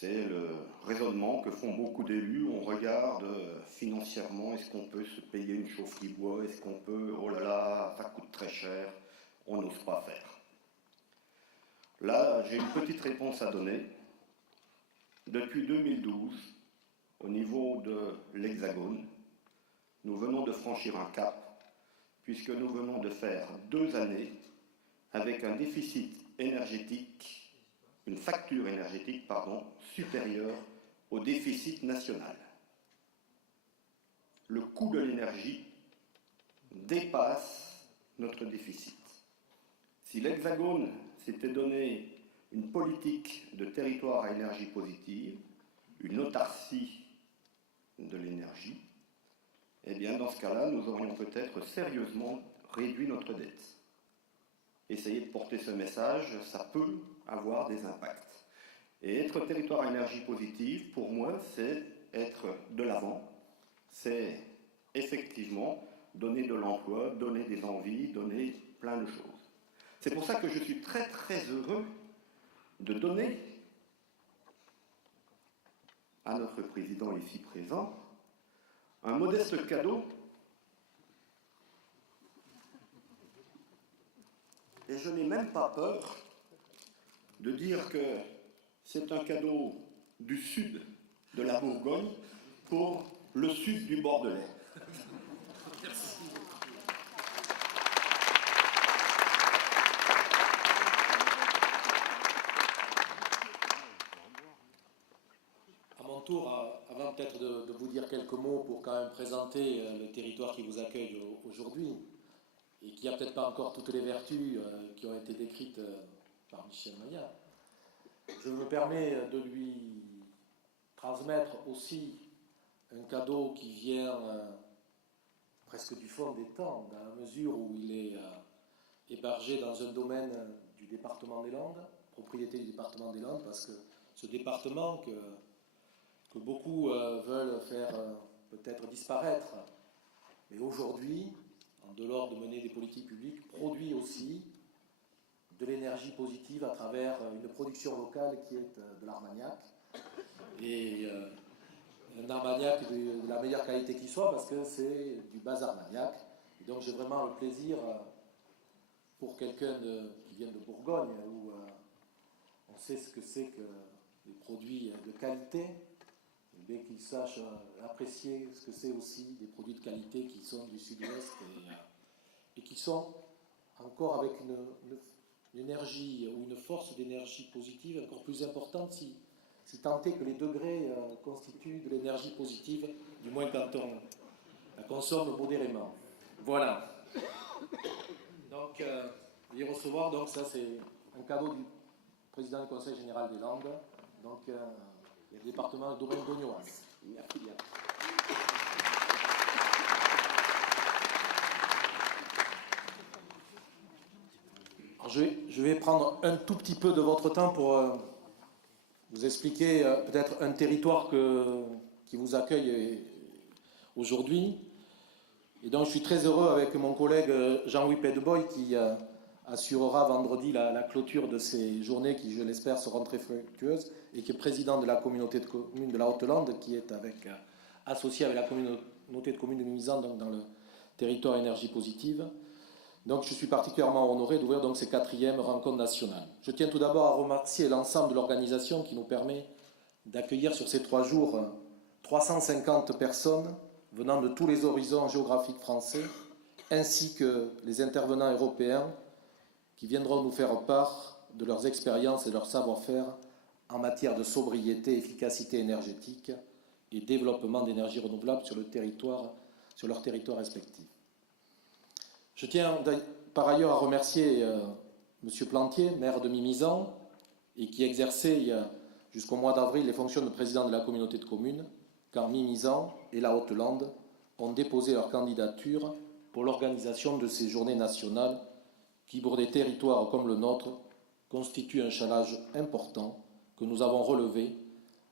C'est le raisonnement que font beaucoup d'élus. On regarde financièrement, est-ce qu'on peut se payer une chaufferie bois, est-ce qu'on peut, oh là là, ça coûte très cher, on n'ose pas faire. Là, j'ai une petite réponse à donner. Depuis 2012, au niveau de l'Hexagone, nous venons de franchir un cap, puisque nous venons de faire 2 années avec un déficit énergétique, une facture énergétique, supérieure au déficit national. Le coût de l'énergie dépasse notre déficit. Si l'Hexagone s'était donné une politique de territoire à énergie positive, une autarcie de l'énergie, eh bien dans ce cas-là, nous aurions peut-être sérieusement réduit notre dette. Essayer de porter ce message, ça peut avoir des impacts. Et être territoire à énergie positive, pour moi, c'est être de l'avant, c'est effectivement donner de l'emploi, donner des envies, donner plein de choses. C'est pour ça que je suis très très heureux de donner à notre président ici présent un modeste cadeau. Et je n'ai même pas peur de dire que c'est un cadeau du sud de la Bourgogne pour le sud du Bordelais. Merci. À mon tour, avant peut-être de vous dire quelques mots pour quand même présenter le territoire qui vous accueille aujourd'hui, et qui n'a peut-être pas encore toutes les vertus qui ont été décrites par Michel Maillard, je me permets de lui transmettre aussi un cadeau qui vient presque du fond des temps, dans la mesure où il est hébergé dans un domaine du département des Landes, propriété du département des Landes, parce que ce département que beaucoup veulent faire peut-être disparaître, mais aujourd'hui, en dehors de mener des politiques publiques, produit aussi de l'énergie positive à travers une production locale qui est de l'armagnac. Et un armagnac de la meilleure qualité qui soit, parce que c'est du bas armagnac. Et donc j'ai vraiment le plaisir, pour quelqu'un qui vient de Bourgogne, où on sait ce que c'est que les produits de qualité, et qu'il sache apprécier ce que c'est aussi des produits de qualité qui sont du sud-ouest et qui sont encore avec une énergie ou une force d'énergie positive encore plus importante si tant est que les degrés constituent de l'énergie positive, du moins quand on la consomme modérément. Voilà. Donc, y recevoir, donc ça c'est un cadeau du président du Conseil général des Landes, donc le département de Domaine-Gognoise. Merci bien. Je vais prendre un tout petit peu de votre temps pour vous expliquer peut-être un territoire qui vous accueille aujourd'hui. Et donc je suis très heureux avec mon collègue Jean-Louis Pedeboy qui assurera vendredi la clôture de ces journées qui, je l'espère, seront très fructueuses, et qui est président de la communauté de communes de la Haute-Lande, qui est associé avec la communauté de communes de Mimizan, donc dans le territoire énergie positive. Donc je suis particulièrement honoré d'ouvrir donc ces 4e rencontres nationales. Je tiens tout d'abord à remercier l'ensemble de l'organisation qui nous permet d'accueillir sur ces 3 jours 350 personnes venant de tous les horizons géographiques français, ainsi que les intervenants européens qui viendront nous faire part de leurs expériences et de leur savoir-faire en matière de sobriété, efficacité énergétique et développement d'énergie renouvelable sur leur territoire respectif. Je tiens par ailleurs à remercier M. Plantier, maire de Mimizan, et qui exerçait jusqu'au mois d'avril les fonctions de président de la communauté de communes, quand Mimizan et la Haute-Lande ont déposé leur candidature pour l'organisation de ces journées nationales qui, pour des territoires comme le nôtre, constituent un challenge important que nous avons relevé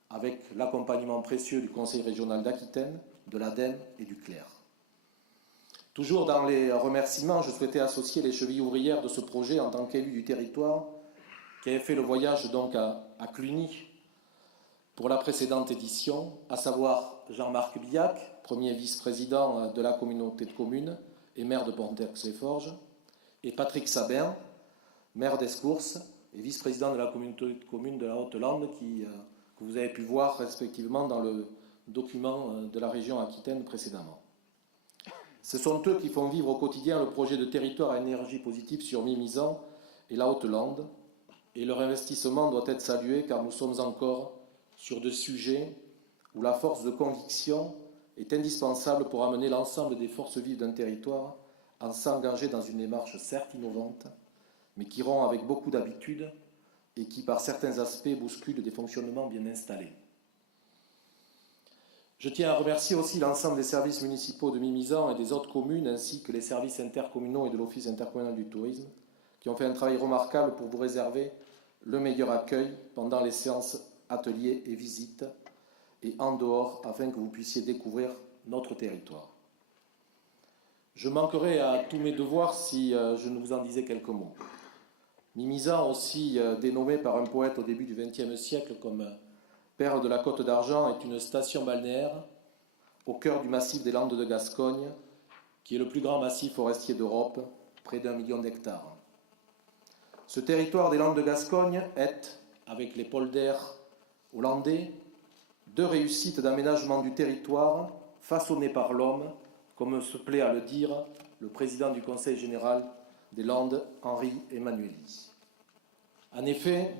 avec l'accompagnement précieux du Conseil régional d'Aquitaine, de l'ADEME et du CLER. Toujours dans les remerciements, je souhaitais associer les chevilles ouvrières de ce projet en tant qu'élu du territoire, qui avait fait le voyage donc à Cluny pour la précédente édition, à savoir Jean-Marc Billac, premier vice-président de la communauté de communes et maire de Pontex-les-Forges, et Patrick Sabin, maire d'Escourses et vice-président de la communauté de communes de la Haute-Lande, que vous avez pu voir respectivement dans le document de la région Aquitaine précédemment. Ce sont eux qui font vivre au quotidien le projet de territoire à énergie positive sur Mimizan et la Haute-Lande, et leur investissement doit être salué car nous sommes encore sur des sujets où la force de conviction est indispensable pour amener l'ensemble des forces vives d'un territoire à s'engager dans une démarche certes innovante, mais qui rompt avec beaucoup d'habitude et qui, par certains aspects, bouscule des fonctionnements bien installés. Je tiens à remercier aussi l'ensemble des services municipaux de Mimizan et des autres communes, ainsi que les services intercommunaux et de l'Office intercommunal du tourisme, qui ont fait un travail remarquable pour vous réserver le meilleur accueil pendant les séances, ateliers et visites, et en dehors, afin que vous puissiez découvrir notre territoire. Je manquerais à tous mes devoirs si je ne vous en disais quelques mots. Mimizan, aussi dénommé par un poète au début du XXe siècle comme Perle de la Côte d'Argent, est une station balnéaire au cœur du massif des Landes de Gascogne, qui est le plus grand massif forestier d'Europe, près d'1 million d'hectares. Ce territoire des Landes de Gascogne est, avec les polders hollandais, deux réussites d'aménagement du territoire façonnées par l'homme, comme se plaît à le dire le président du Conseil général des Landes, Henri Emmanuelli. En effet,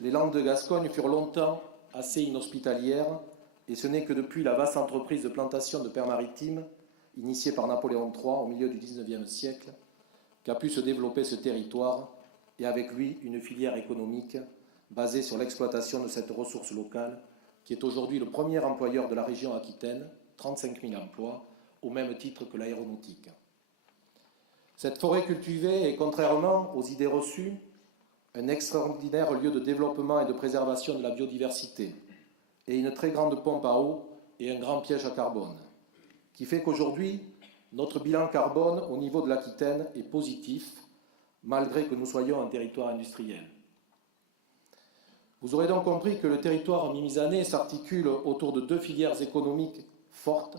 les Landes de Gascogne furent longtemps assez inhospitalières, et ce n'est que depuis la vaste entreprise de plantation de perles maritimes, initiée par Napoléon III au milieu du XIXe siècle, qu'a pu se développer ce territoire, et avec lui une filière économique basée sur l'exploitation de cette ressource locale, qui est aujourd'hui le premier employeur de la région Aquitaine, 35 000 emplois, au même titre que l'aéronautique. Cette forêt cultivée est, contrairement aux idées reçues, un extraordinaire lieu de développement et de préservation de la biodiversité, et une très grande pompe à eau et un grand piège à carbone, qui fait qu'aujourd'hui, notre bilan carbone au niveau de l'Aquitaine est positif, malgré que nous soyons un territoire industriel. Vous aurez donc compris que le territoire mimizanais s'articule autour de deux filières économiques fortes,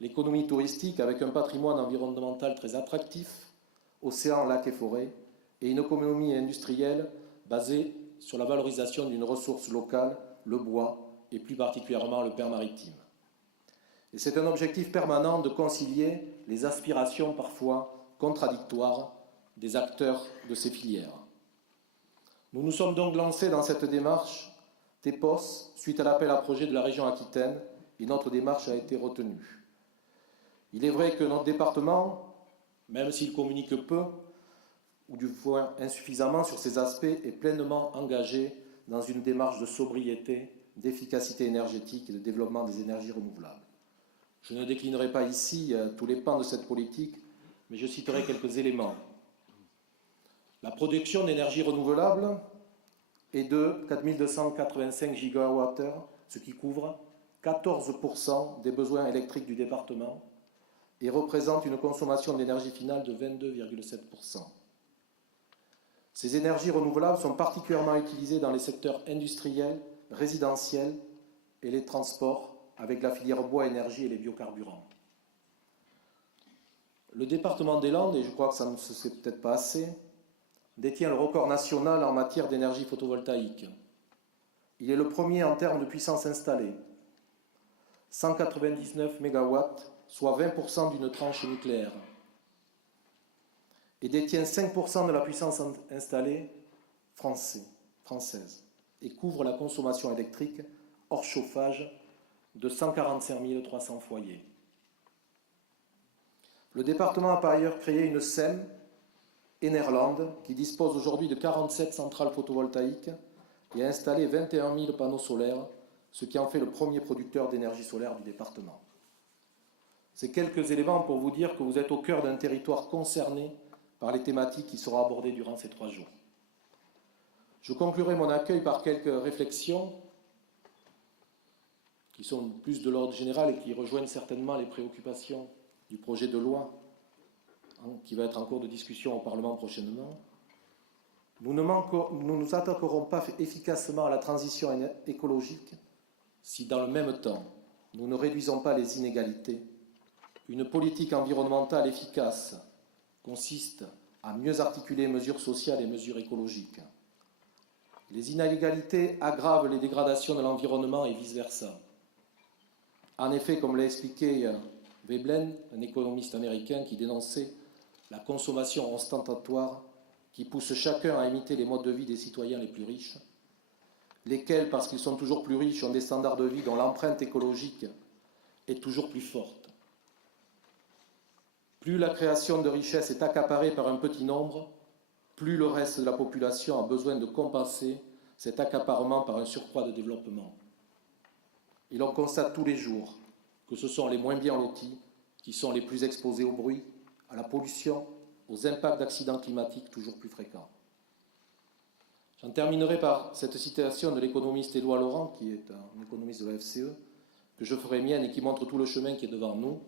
l'économie touristique avec un patrimoine environnemental très attractif, océans, lacs et forêts, et une économie industrielle basée sur la valorisation d'une ressource locale, le bois, et plus particulièrement le perle maritime. Et c'est un objectif permanent de concilier les aspirations parfois contradictoires des acteurs de ces filières. Nous nous sommes donc lancés dans cette démarche TEPOS suite à l'appel à projet de la région Aquitaine, et notre démarche a été retenue. Il est vrai que notre département, même s'il communique peu, ou du moins insuffisamment sur ces aspects, est pleinement engagé dans une démarche de sobriété, d'efficacité énergétique et de développement des énergies renouvelables. Je ne déclinerai pas ici tous les pans de cette politique, mais je citerai quelques éléments. La production d'énergie renouvelable est de 4 285 GWh, ce qui couvre 14% des besoins électriques du département et représente une consommation d'énergie finale de 22,7%. Ces énergies renouvelables sont particulièrement utilisées dans les secteurs industriels, résidentiels et les transports, avec la filière bois-énergie et les biocarburants. Le département des Landes, et je crois que ça ne se sait peut-être pas assez, détient le record national en matière d'énergie photovoltaïque. Il est le premier en termes de puissance installée, 199 MW, soit 20% d'une tranche nucléaire, et détient 5% de la puissance installée française, et couvre la consommation électrique hors chauffage de 145 300 foyers. Le département a par ailleurs créé une SEM, Enerland, qui dispose aujourd'hui de 47 centrales photovoltaïques et a installé 21 000 panneaux solaires, ce qui en fait le premier producteur d'énergie solaire du département. Ces quelques éléments pour vous dire que vous êtes au cœur d'un territoire concerné par les thématiques qui seront abordées durant ces 3 jours. Je conclurai mon accueil par quelques réflexions qui sont plus de l'ordre général et qui rejoignent certainement les préoccupations du projet de loi qui va être en cours de discussion au Parlement prochainement. Nous ne nous attaquerons pas efficacement à la transition écologique si, dans le même temps, nous ne réduisons pas les inégalités. Une politique environnementale efficace consiste à mieux articuler mesures sociales et mesures écologiques. Les inégalités aggravent les dégradations de l'environnement et vice-versa. En effet, comme l'a expliqué Veblen, un économiste américain qui dénonçait la consommation ostentatoire qui pousse chacun à imiter les modes de vie des citoyens les plus riches, lesquels, parce qu'ils sont toujours plus riches, ont des standards de vie dont l'empreinte écologique est toujours plus forte. Plus la création de richesses est accaparée par un petit nombre, plus le reste de la population a besoin de compenser cet accaparement par un surcroît de développement. Et l'on constate tous les jours que ce sont les moins bien lotis qui sont les plus exposés au bruit, à la pollution, aux impacts d'accidents climatiques toujours plus fréquents. J'en terminerai par cette citation de l'économiste Éloi Laurent, qui est un économiste de la FCE, que je ferai mienne et qui montre tout le chemin qui est devant nous.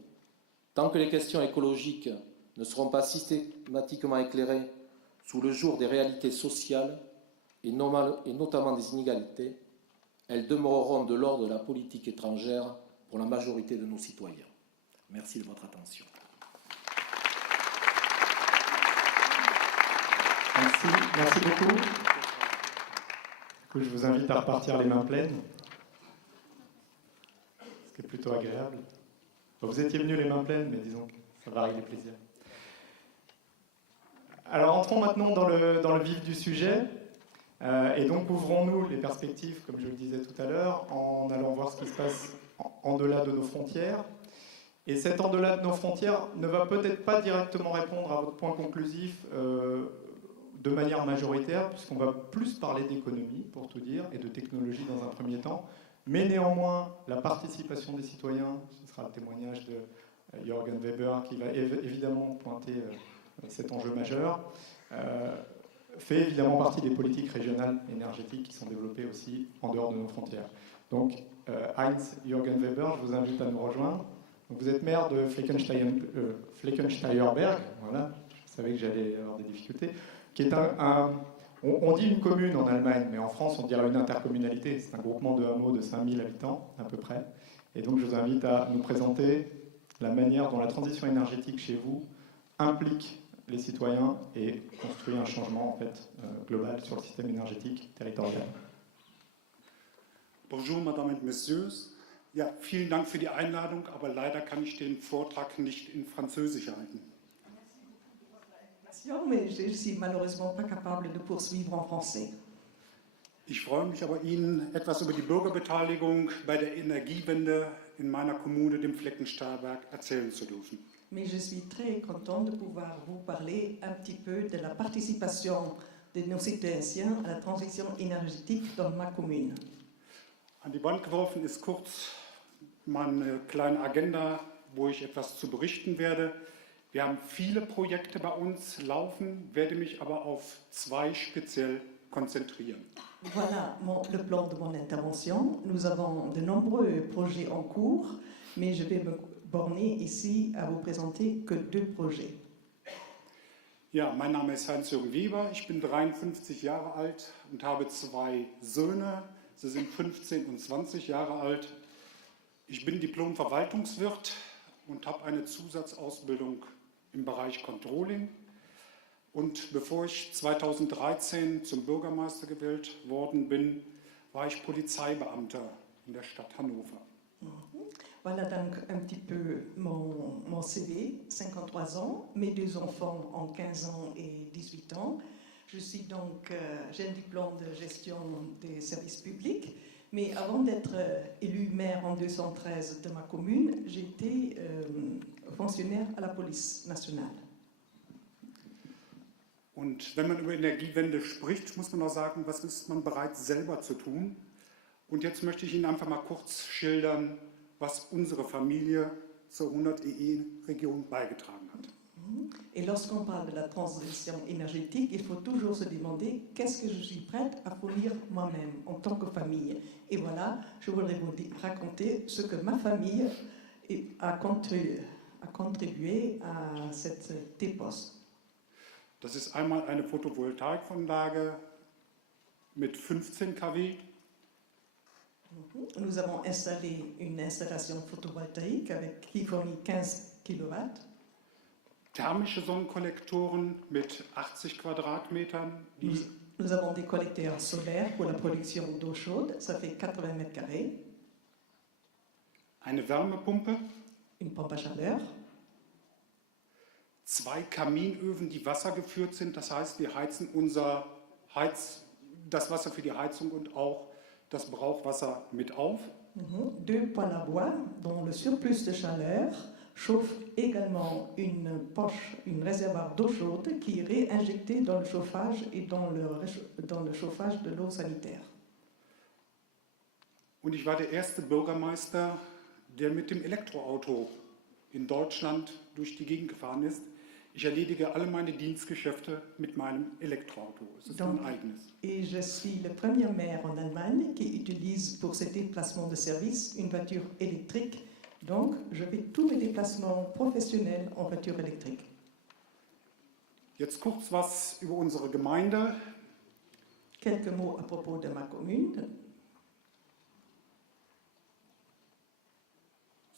Tant que les questions écologiques ne seront pas systématiquement éclairées sous le jour des réalités sociales et notamment des inégalités, elles demeureront de l'ordre de la politique étrangère pour la majorité de nos citoyens. Merci de votre attention. Merci beaucoup. Je vous invite à repartir les mains pleines, ce qui est plutôt agréable. Vous étiez venus les mains pleines, mais disons que ça varie les plaisirs. Alors entrons maintenant dans le vif du sujet, et donc ouvrons-nous les perspectives, comme je le disais tout à l'heure, en allant voir ce qui se passe en delà de nos frontières. Et cet en delà de nos frontières ne va peut-être pas directement répondre à votre point conclusif de manière majoritaire, puisqu'on va plus parler d'économie, pour tout dire, et de technologie dans un premier temps. Mais néanmoins, la participation des citoyens, ce sera le témoignage de Jürgen Weber, qui va évidemment pointer cet enjeu majeur, fait évidemment partie des politiques régionales énergétiques qui sont développées aussi en dehors de nos frontières. Donc, Heinz Jürgen Weber, je vous invite à nous rejoindre. Donc, vous êtes maire de Fleckensteierberg, voilà, je savais que j'allais avoir des difficultés, qui est on dit une commune en Allemagne, mais en France, on dirait une intercommunalité. C'est un groupement de hameaux de 5000 habitants, à peu près. Et donc, je vous invite à nous présenter la manière dont la transition énergétique chez vous implique les citoyens et construit un changement en fait, global sur le système énergétique territorial. Bonjour, Mesdames et Messieurs. Ja, vielen Dank für die Einladung, aber leider kann ich den Vortrag nicht in Französisch halten. Mais je ne suis malheureusement pas capable de poursuivre en français. Ich freue mich aber, Ihnen etwas über die Bürgerbeteiligung bei der Energiewende in meiner Kommune, dem Fleckensteierberg, erzählen zu dürfen. Mais je suis très contente de pouvoir vous parler un petit peu de la participation de nos citoyens à la transition énergétique dans ma commune. An die Wand geworfen ist kurz meine kleine Agenda, wo ich etwas zu berichten werde. Wir haben viele Projekte bei uns laufen, werde mich aber auf zwei speziell konzentrieren. Voilà le plan de mon intervention. Nous avons de nombreux projets en cours, mais je vais me borner ici à vous présenter que deux projets. Ja, mein Name ist Heinz-Jürgen Weber, ich bin 53 Jahre alt und habe zwei Söhne. Sie sind 15 und 20 Jahre alt. Ich bin Diplom-Verwaltungswirt und habe eine Zusatzausbildung im Bereich Controlling. Und bevor ich 2013 zum Bürgermeister gewählt worden bin, war ich Polizeibeamter in der Stadt Hannover. Voilà donc un petit peu mon CV, 53 ans, mes deux enfants ont 15 ans et 18 ans. Je suis donc, j'ai un diplôme de gestion des services publics, mais avant d'être élu maire en 2013 de ma commune, j'ai été fonctionnaire à la police nationale. Und wenn man über Energiewende spricht, muss man auch sagen, was ist man bereit selber zu tun. Und jetzt möchte ich Ihnen einfach mal kurz schildern, was unsere Familie zur 100 EE-Region beigetragen hat. Et lorsqu'on parle de la transition énergétique, il faut toujours se demander qu'est-ce que je suis prête à fournir moi-même en tant que famille. Et voilà, je voudrais vous raconter ce que ma famille a contribué à cette TEPOS. Das ist einmal eine Photovoltaikanlage mit 15 kW. Nous avons installé une installation photovoltaïque qui fournit 15 kW. Thermische Sonnenkollektoren mit 80 Quadratmetern. Nous avons des collecteurs solaires pour la production d'eau chaude, ça fait 80 mètres carrés. Eine Wärmepumpe. Une pompe à chaleur. 2 Kaminöfen, die wassergeführt sind. Das heißt, wir heizen das Wasser für die Heizung und auch das Brauchwasser mit auf. 2 poêles à bois dont le surplus de chaleur chauffe également une poche, une réservoir d'eau chaude qui est réinjectée dans le chauffage et dans le chauffage de l'eau sanitaire. Und ich war der erste Bürgermeister, der mit dem Elektroauto in Deutschland durch die Gegend gefahren ist. Ich erledige alle meine Dienstgeschäfte mit meinem Elektroauto. Es ist mein eigenes. Et je suis le premier maire en Allemagne qui utilise pour ses déplacements de service une voiture électrique. Donc, je fais tous mes déplacements professionnels en voiture électrique. Jetzt kurz was über unsere Gemeinde. Quelques mots à propos de ma commune.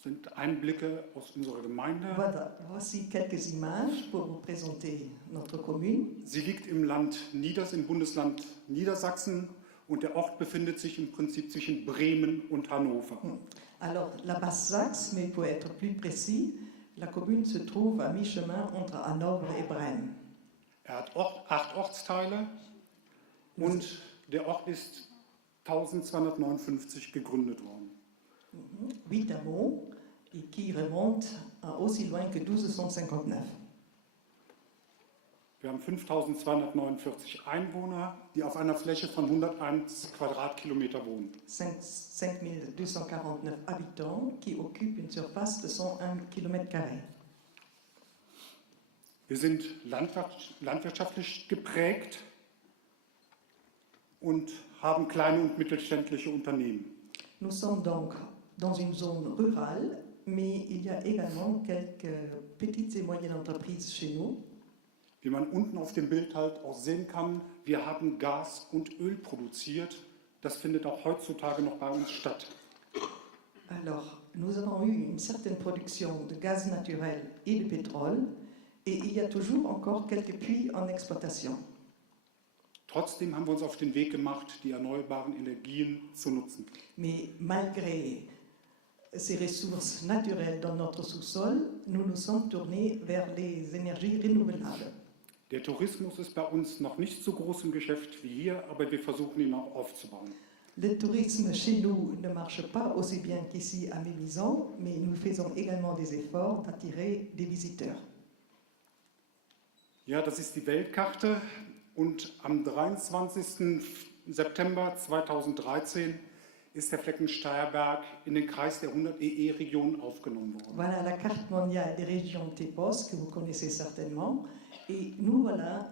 Sind Einblicke aus unserer Gemeinde. Voilà, voici quelques images pour vous présenter notre commune. Sie liegt im Bundesland Niedersachsen und der Ort befindet sich im Prinzip zwischen Bremen und Hannover. Alors, la Basse-Saxe, mais pour être plus précis, la commune se trouve à mi-chemin entre Hanovre et Brême. Hat 8 Ortsteile und der Ort ist 1259 gegründet worden. 8 hameaux et qui remontent aussi loin que 1259. Wir haben 5249 Einwohner, die auf einer Fläche von 101 Quadratkilometer wohnen. 5249 habitants qui occupent une surface de 101 km². Wir sind landwirtschaftlich geprägt und haben kleine und mittelständische Unternehmen. Nous sommes donc dans une zone rurale, mais il y a également quelques petites et moyennes entreprises chez nous. Wie man unten auf dem Bild halt auch sehen kann, wir haben Gas und Öl produziert. Das findet auch heutzutage noch bei uns statt. Alors, nous avons eu une certaine production de gaz naturel et de pétrole, et il y a toujours encore quelques puits en exploitation. Trotzdem haben wir uns auf den Weg gemacht, die erneuerbaren Energien zu nutzen. Mais malgré ces ressources naturelles dans notre sous-sol, nous nous sommes tournés vers les énergies renouvelables. Der Tourismus ist bei uns noch nicht so groß im Geschäft wie hier, aber wir versuchen ihn auch aufzubauen. Le tourisme chez nous ne marche pas aussi bien qu'ici à Mélisant, mais nous faisons également des efforts d'attirer des visiteurs. Ja, das ist die Weltkarte und am 23. September 2013 ist der Flecken Steierberg in den Kreis der 100 EE-Regionen aufgenommen worden. Voilà la carte mondiale des régions TEPOS que vous connaissez certainement. Et nous voilà,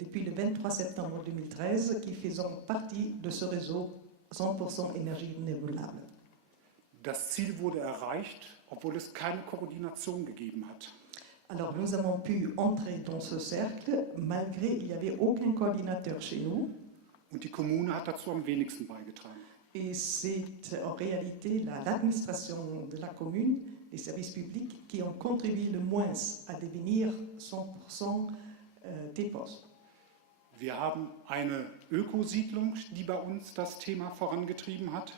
depuis le 23 septembre 2013, qui faisons partie de ce réseau 100% énergie renouvelable. Das Ziel wurde erreicht, obwohl es keine Koordination gegeben hat. Alors nous avons pu entrer dans ce cercle, malgré il n'y avait aucun coordinateur chez nous. Und die Kommune hat dazu am wenigsten beigetragen. Et c'est en réalité l'administration de la commune, les services publics, qui ont contribué le moins à devenir 100% TEPOS. Wir haben eine Ökosiedlung, die bei uns das Thema vorangetrieben hat.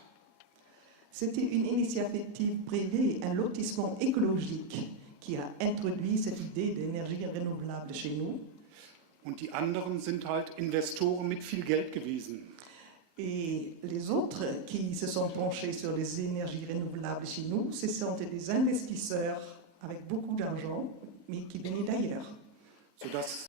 C'était une initiative privée, un lotissement écologique qui a introduit cette idée d'énergie renouvelable chez nous. Und die anderen sind halt Investoren mit viel Geld gewesen. Et les autres qui se sont penchés sur les énergies renouvelables chez nous, ce sont des investisseurs avec beaucoup d'argent, mais qui venaient d'ailleurs. Sodass